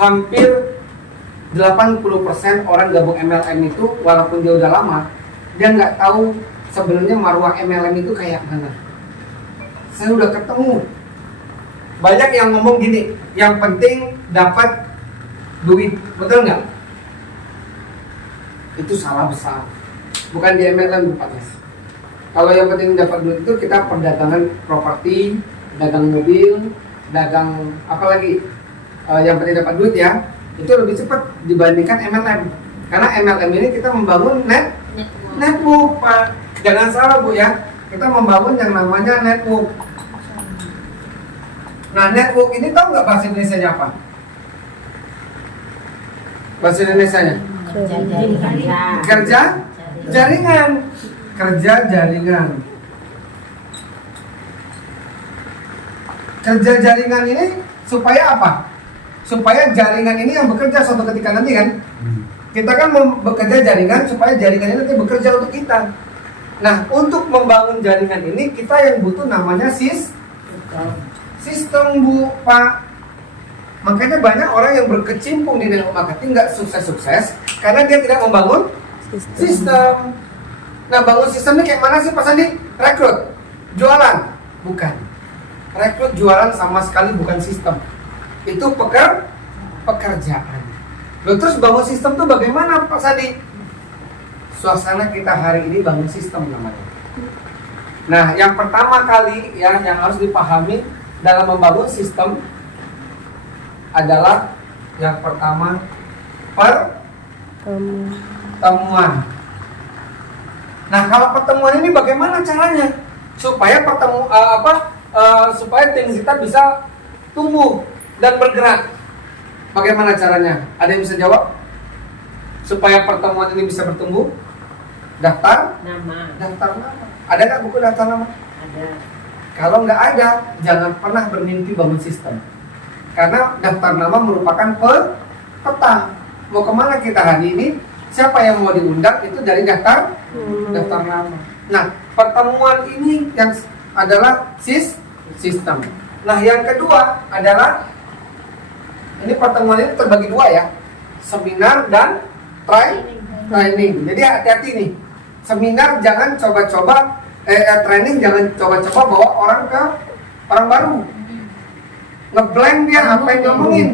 hampir 80% orang gabung MLM itu, walaupun dia udah lama, dia nggak tahu sebenarnya marwah MLM itu kayak mana. Saya udah ketemu banyak yang ngomong gini, yang penting dapat duit, betul nggak? Itu salah besar. Bukan di MLM tempatnya. Kalau yang penting dapat duit itu kita perdagangan properti, dagang mobil, dagang apa lagi? Yang penting dapat duit ya, itu lebih cepat dibandingkan MLM. Karena MLM ini kita membangun network, Pak. Jangan salah Bu ya, kita membangun yang namanya network. Nah, network ini tahu nggak bahasa Indonesianya apa? Bahasa Indonesianya? Kerja jaringan. Kerja jaringan. Kerja jaringan ini supaya apa? Supaya jaringan ini yang bekerja suatu ketika nanti kan. Kita kan bekerja jaringan supaya jaringan ini nanti bekerja untuk kita. Nah, untuk membangun jaringan ini kita yang butuh namanya sistem Bu, Pak. Makanya banyak orang yang berkecimpung di network marketing nggak sukses-sukses karena dia tidak membangun sistem. Nah, bangun sistemnya kayak mana sih Pak Sandi? Rekrut, jualan? Bukan. Rekrut, jualan sama sekali bukan sistem. Itu pekerjaan. Lalu terus bangun sistem tuh bagaimana Pak Sandi? Suasana kita hari ini bangun sistem namanya. Nah, yang pertama kali ya yang harus dipahami dalam membangun sistem adalah yang pertama pertemuan. Nah, kalau pertemuan ini bagaimana caranya supaya supaya tim kita bisa tumbuh dan bergerak? Bagaimana caranya? Ada yang bisa jawab? Supaya pertemuan ini bisa bertumbuh? Daftar nama. Ada nggak buku daftar nama? Ada. Kalau nggak ada, jangan pernah bermimpi bangun sistem. Karena daftar nama merupakan peta. Mau kemana kita hari ini? Siapa yang mau diundang itu dari daftar nama. Nah, pertemuan ini yang adalah sistem. Nah, yang kedua adalah ini pertemuan ini terbagi dua ya, seminar dan training. Jadi hati-hati nih, seminar jangan coba-coba, training jangan coba-coba bawa orang baru, ngeblank dia apa yang ngomongin.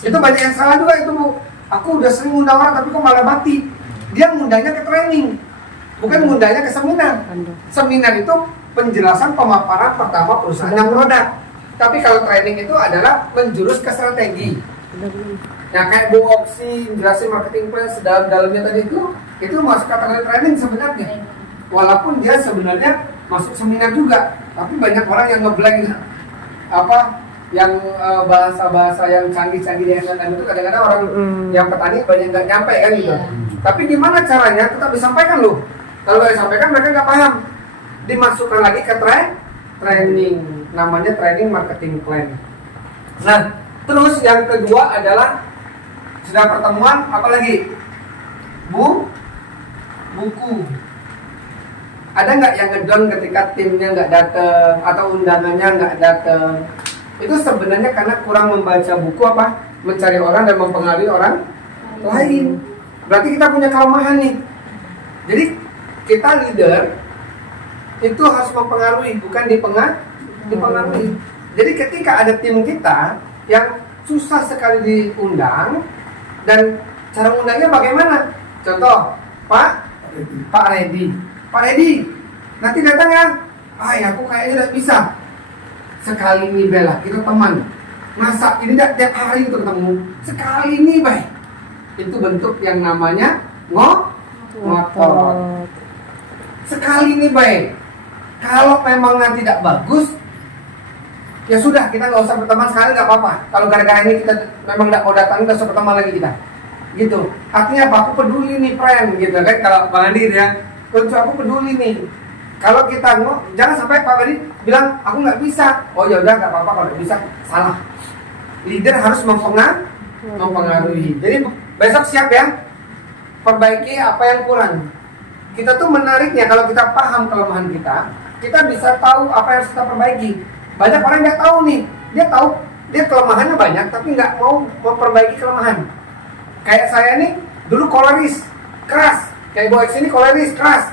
Itu banyak yang salah juga itu Bu. Aku udah sering ngundang orang tapi kok malah mati. Dia ngundangnya ke training, bukan ngundangnya ke seminar. Seminar itu penjelasan pemaparan pertama perusahaan yang produk. Tapi kalau training itu adalah menjurus ke strategi. Nah, kayak Bu Oksi jelasin marketing plan sedalam-dalamnya tadi itu masuk kategori training sebenarnya. Walaupun dia sebenarnya masuk seminar juga, tapi banyak orang yang ngeblank yang bahasa-bahasa yang canggih-canggih di MLM itu kadang-kadang orang yang petani banyak nggak nyampe kan gitu. Tapi gimana caranya tetap disampaikan loh. Kalau nggak disampaikan mereka nggak paham. Dimasukkan lagi ke training, namanya training marketing plan. Nah, terus yang kedua adalah sudah pertemuan, apalagi buku. Ada nggak yang ngedon ketika timnya nggak datang atau undangannya nggak datang? Itu sebenarnya karena kurang membaca buku mencari orang dan mempengaruhi orang lain. Berarti kita punya kelemahan nih. Jadi kita leader itu harus mempengaruhi, bukan dipengaruhi. Jadi ketika ada tim kita yang susah sekali diundang dan cara undangnya bagaimana? Contoh, Pak Reddy, nanti datang ya. Aku kayaknya tidak bisa. Sekali ini Bella, kita teman. Masa ini tidak tiap hari itu ketemu. Sekali ini baik. Itu bentuk yang namanya ngotot. Sekali ini baik. Kalau memang nanti tidak bagus, ya sudah, kita nggak usah berteman sekali, nggak apa-apa. Kalau gara-gara ini kita memang nggak mau datang, nggak usah berteman lagi kita. Gitu. Artinya apa? Aku peduli nih, friend. Gitu kan? Kalau Bang Andi ya, aku peduli nih. Kalau kita jangan sampai Pak Andi bilang aku nggak bisa. Oh ya udah, nggak apa-apa kalau nggak bisa. Salah. Leader harus mempengaruhi. Jadi besok siap ya. Perbaiki apa yang kurang. Kita tuh menariknya kalau kita paham kelemahan kita bisa tahu apa yang harus kita perbaiki. Banyak orang nggak tahu nih, dia tahu dia kelemahannya banyak tapi nggak mau memperbaiki kelemahan. Kayak saya nih dulu koleris keras, kayak Box ini koleris keras.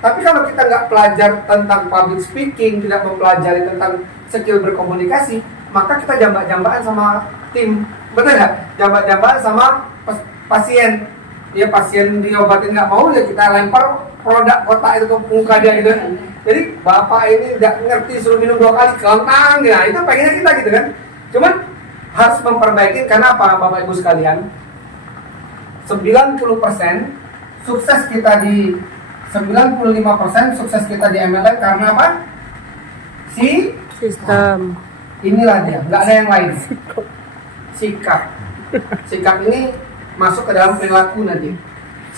Tapi kalau kita nggak pelajar tentang public speaking, tidak mempelajari tentang skill berkomunikasi, maka kita jambak-jambakan sama tim, betul nggak? Jambak-jambakan sama pasien. Ya pasien diobatin nggak mau, ya kita lempar produk kotak itu ke muka dia gitu. Jadi bapak ini nggak ngerti, suruh minum 2 kali kelentang, ya itu pengennya kita gitu kan. Cuman harus memperbaiki, karena apa bapak ibu sekalian? 90% sukses kita di 95% sukses kita di MLM karena apa? Sistem. Inilah dia, nggak ada yang lain. Sikap. Sikap ini masuk ke dalam perilaku nanti.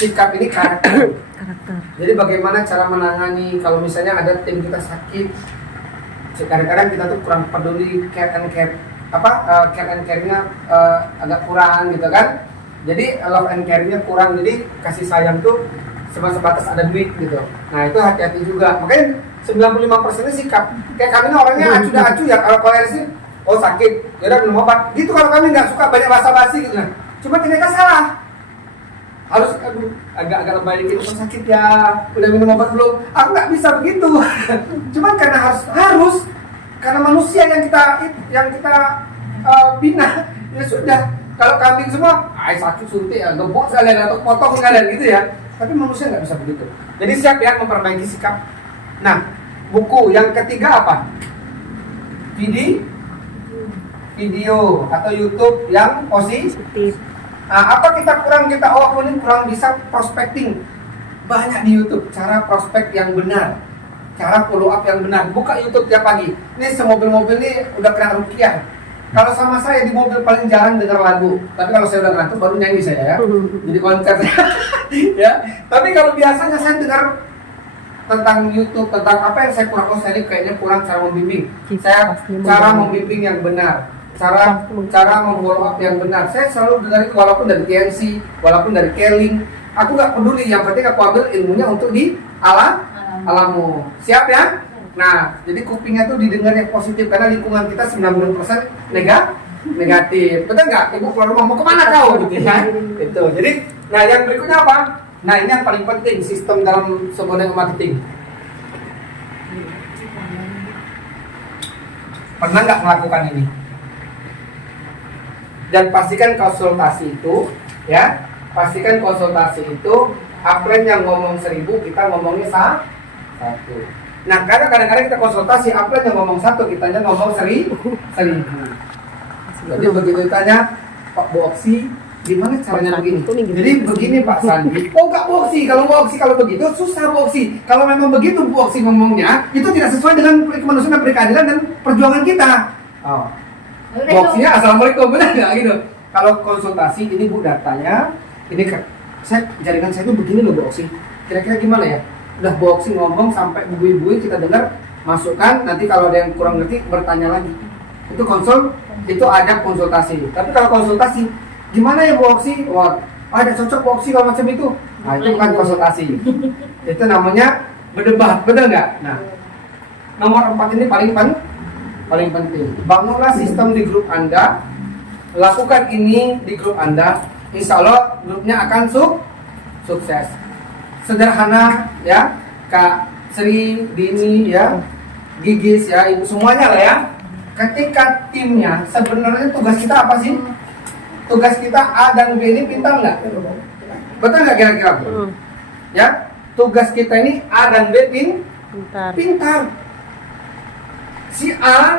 Sikap ini karakter. Jadi bagaimana cara menangani kalau misalnya ada tim kita sakit. Kadang-kadang kita tuh kurang peduli care and care-nya agak kurang gitu kan. Jadi love and care-nya kurang, jadi kasih sayang tuh sebatas ada duit gitu. Nah itu hati-hati juga. Makanya 95% ini sikap. Kayak kami ini orangnya acu ya. Kalau koleris sih, oh sakit, ya udah minum obat. Gitu kalau kami nggak suka banyak basa-basi gitu. Nah, cuma ternyata salah. Harus agak lebay dikit, oh sakit ya, udah minum obat belum? Aku nggak bisa begitu. Cuman karena harus karena manusia yang kita bina, ya sudah. Kalau kambing semua, sakit suntik ya, gebok sekalian atau potong sekalian gitu ya. Tapi manusia nggak bisa begitu. Jadi siap ya memperbaiki sikap. Nah, buku yang ketiga apa? Video atau YouTube yang positif. Nah, apa kita kurang bisa prospecting. Banyak di YouTube cara prospek yang benar, cara follow up yang benar. Buka YouTube tiap pagi. Ini semobil-mobil ini udah kena rupiah. Kalau sama saya di mobil paling jarang dengar lagu. Tapi kalau saya udah ngantuk baru nyanyi saya ya. Jadi konser ya. Tapi kalau biasanya saya dengar tentang YouTube, tentang apa yang saya kurang, saya ini kayaknya kurang cara membimbing. Saya cara membimbing yang benar, cara memfollow up yang benar. Saya selalu dengar itu walaupun dari TNC, walaupun dari Keling. Aku nggak peduli, yang penting aku ambil ilmunya untuk di alamu. Siap ya? Nah, jadi kupingnya tuh didengar yang positif karena lingkungan kita 90% negatif. Betul nggak? Ibu keluar rumah mau kemana kau? Gitu ya. Itu. Jadi, nah yang berikutnya apa? Nah ini yang paling penting sistem dalam sebuah marketing. Pernah nggak melakukan ini? Dan pastikan konsultasi itu, ya, pastikan konsultasi itu upline yang ngomong 1000, kita ngomongnya 1. Nah, kadang-kadang kita konsultasi, upline yang ngomong 1, kitanya ngomong 1000. Jadi begitu ditanya, Pak Bu Oksi, gimana caranya begini? Jadi begini Pak Sandi. Oh nggak Bu Oksi, kalau Bu Oksi kalau begitu susah Bu Oksi. Kalau memang begitu Bu Oksi ngomongnya, itu tidak sesuai dengan kemanusiaan dan perkeadilan dan perjuangan kita. Oh. Bu Oksinya assalamualaikum, benar nggak gitu? Kalau konsultasi, ini Bu datanya, ini jaringan saya itu begini loh Bu Oksi. Kira-kira gimana ya? Udah Bu Oksi ngomong sampai bui-bui kita dengar, masukkan, nanti kalau ada yang kurang ngerti bertanya lagi. Itu itu ada konsultasi. Tapi kalau konsultasi, gimana ya Bu Oksi? Wah, ada cocok Bu Oksi kalau macam itu. Nah, itu bukan konsultasi. Itu namanya berdebat, benar nggak? Nah, nomor 4 ini paling penting. Bangunlah sistem di grup Anda. Lakukan ini di grup Anda. Insya Allah grupnya akan sukses. Sederhana ya, Kak Sri, Dini ya, Gigis ya, ibu semuanya lah ya. Ketika timnya, sebenarnya tugas kita apa sih? Tugas kita A dan B ini pintar nggak? Betul nggak kira-kira? Ya, tugas kita ini A dan B pintar. Si A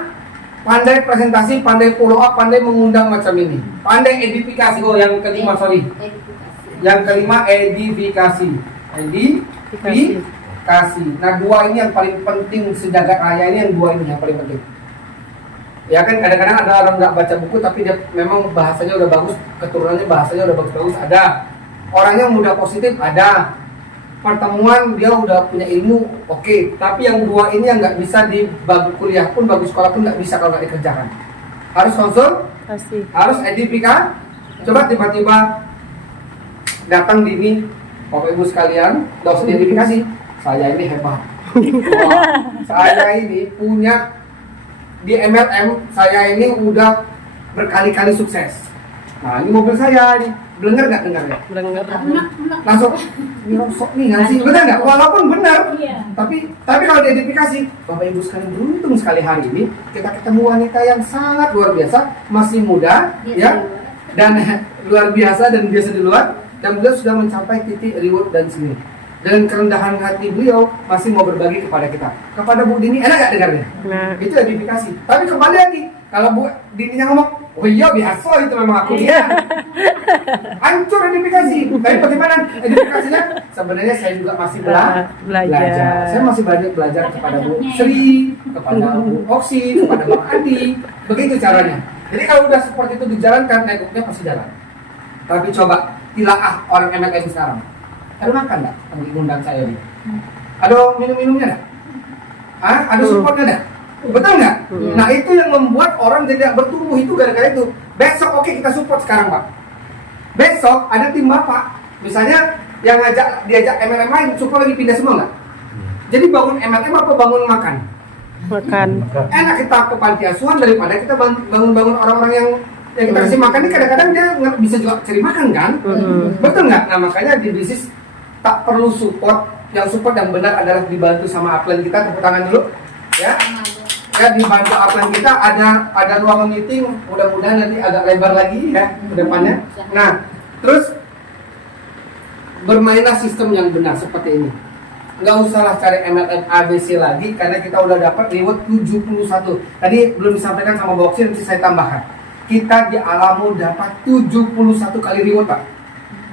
pandai presentasi, pandai follow up, pandai mengundang macam ini, pandai edifikasi. Oh, yang kelima sorry. Yang kelima edifikasi. Nah, 2 ini yang paling penting sejagat raya, ini yang 2 ini yang paling penting. Ya kan kadang-kadang ada orang nggak baca buku tapi dia memang bahasanya udah bagus, keturunannya bahasanya udah bagus-bagus, ada. Orangnya mudah positif, ada. Pertemuan dia udah punya ilmu, oke. Tapi yang 2 ini yang nggak bisa di kuliah pun, bagus sekolah pun nggak bisa kalau nggak dikerjakan. Harus konsultasi, harus edifikasi. Coba tiba-tiba datang Dini, Bapak Ibu sekalian, nggak usah identifikasi. Saya ini hebat. Wah, saya ini punya di MLM. Saya ini udah berkali-kali sukses. Nah, ini mobil saya nih, dengar nggak dengarnya? Dengar. Langsung ini rosok nih nggak sih? Benar nggak? Walaupun benar, Iya. tapi kalau diidentifikasi, Bapak Ibu sekalian beruntung sekali hari ini kita ketemu wanita yang sangat luar biasa, masih muda, ya, dan luar biasa dan biasa di luar, dan beliau sudah mencapai titik reward dan seni. Dan kerendahan hati beliau masih mau berbagi kepada kita. Kepada Bu Dini, enak nggak dengarnya? Nah. Itu identifikasi. Tapi kembali lagi, kalau Bu Dininya ngomong, oh iya biasa itu memang aku. Iya. Hancur identifikasi. Tapi bagaimana identifikasinya? Sebenarnya saya juga masih belajar. Saya masih banyak belajar kepada Bu Sri, kepada Bu Oksi, kepada Bang Andi. Begitu caranya. Jadi kalau udah seperti itu dijalankan, networknya pasti jalan. Tapi coba tilaah orang MLM sekarang. Ada makan nggak? Undang saya ini. Ada minum-minumnya nggak? Ada supportnya nggak? Betul nggak? Nah itu yang membuat orang tidak bertumbuh itu gara-gara itu. Besok oke, kita support sekarang Pak. Besok ada tim Bapak, misalnya yang diajak MLM lain, support lagi pindah semua nggak? Jadi bangun MLM apa bangun makan? Makan. Enak kita ke panti asuhan daripada kita bangun-bangun orang-orang yang kita kasih makan. Ini kadang-kadang dia bisa juga cari makan kan? Betul nggak? Nah makanya di bisnis tak perlu support. Yang support yang benar adalah dibantu sama upline kita. Tepuk tangan dulu ya. Ya, dibantu upline kita, ada ruangan meeting, mudah-mudahan nanti agak lebar lagi ya ke depannya. Nah, terus bermainlah sistem yang benar seperti ini. Nggak usahlah cari MLM ABC lagi karena kita udah dapat reward 71. Tadi belum disampaikan sama Boxy, nanti saya tambahkan. Kita di Alamo dapat 71 kali reward Pak.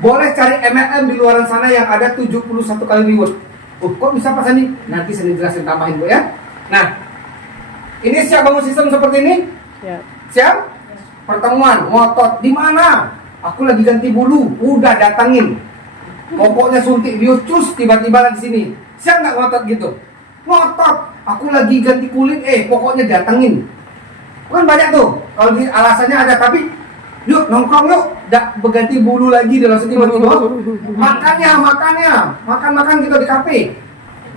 Boleh cari MLM di luar sana yang ada 71 kali reward. Kok bisa Pak Sandi? Nanti saya jelasin tambahin Bu ya. Nah, ini siap bangun sistem seperti ini? Ya. Siap? Pertemuan, ngotot, di mana? Aku lagi ganti bulu, udah datangin. Pokoknya suntik bius, cus tiba-tiba lagi sini. Siap nggak ngotot gitu? Ngotot, aku lagi ganti kulit, pokoknya datangin. Kan banyak tuh, kalau alasannya ada, tapi yuk nongkrong yuk, berganti bulu lagi dalam tiba-tiba. Makan kita di kafe.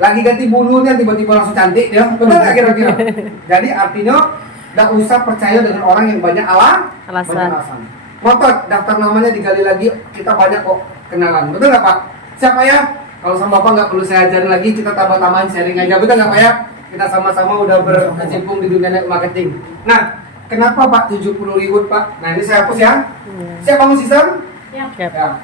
Lagi ganti bulunya tiba-tiba langsung cantik ya, betul nggak kira-kira? Jadi artinya nggak usah percaya dengan orang yang banyak alasan. Ngotot, daftar namanya digali lagi, kita banyak kok kenalan, betul nggak Pak? Siapa ya? Kalau sama Bapak nggak perlu saya ajarin lagi, kita tambah-tambahan sharing aja, betul nggak Pak ya? Kita sama-sama udah berkecimpung di dunia network marketing. Nah, kenapa Pak 70 reward Pak? Nah ini saya hapus ya. Siap bangun sistem? Siap. Siap. Ya.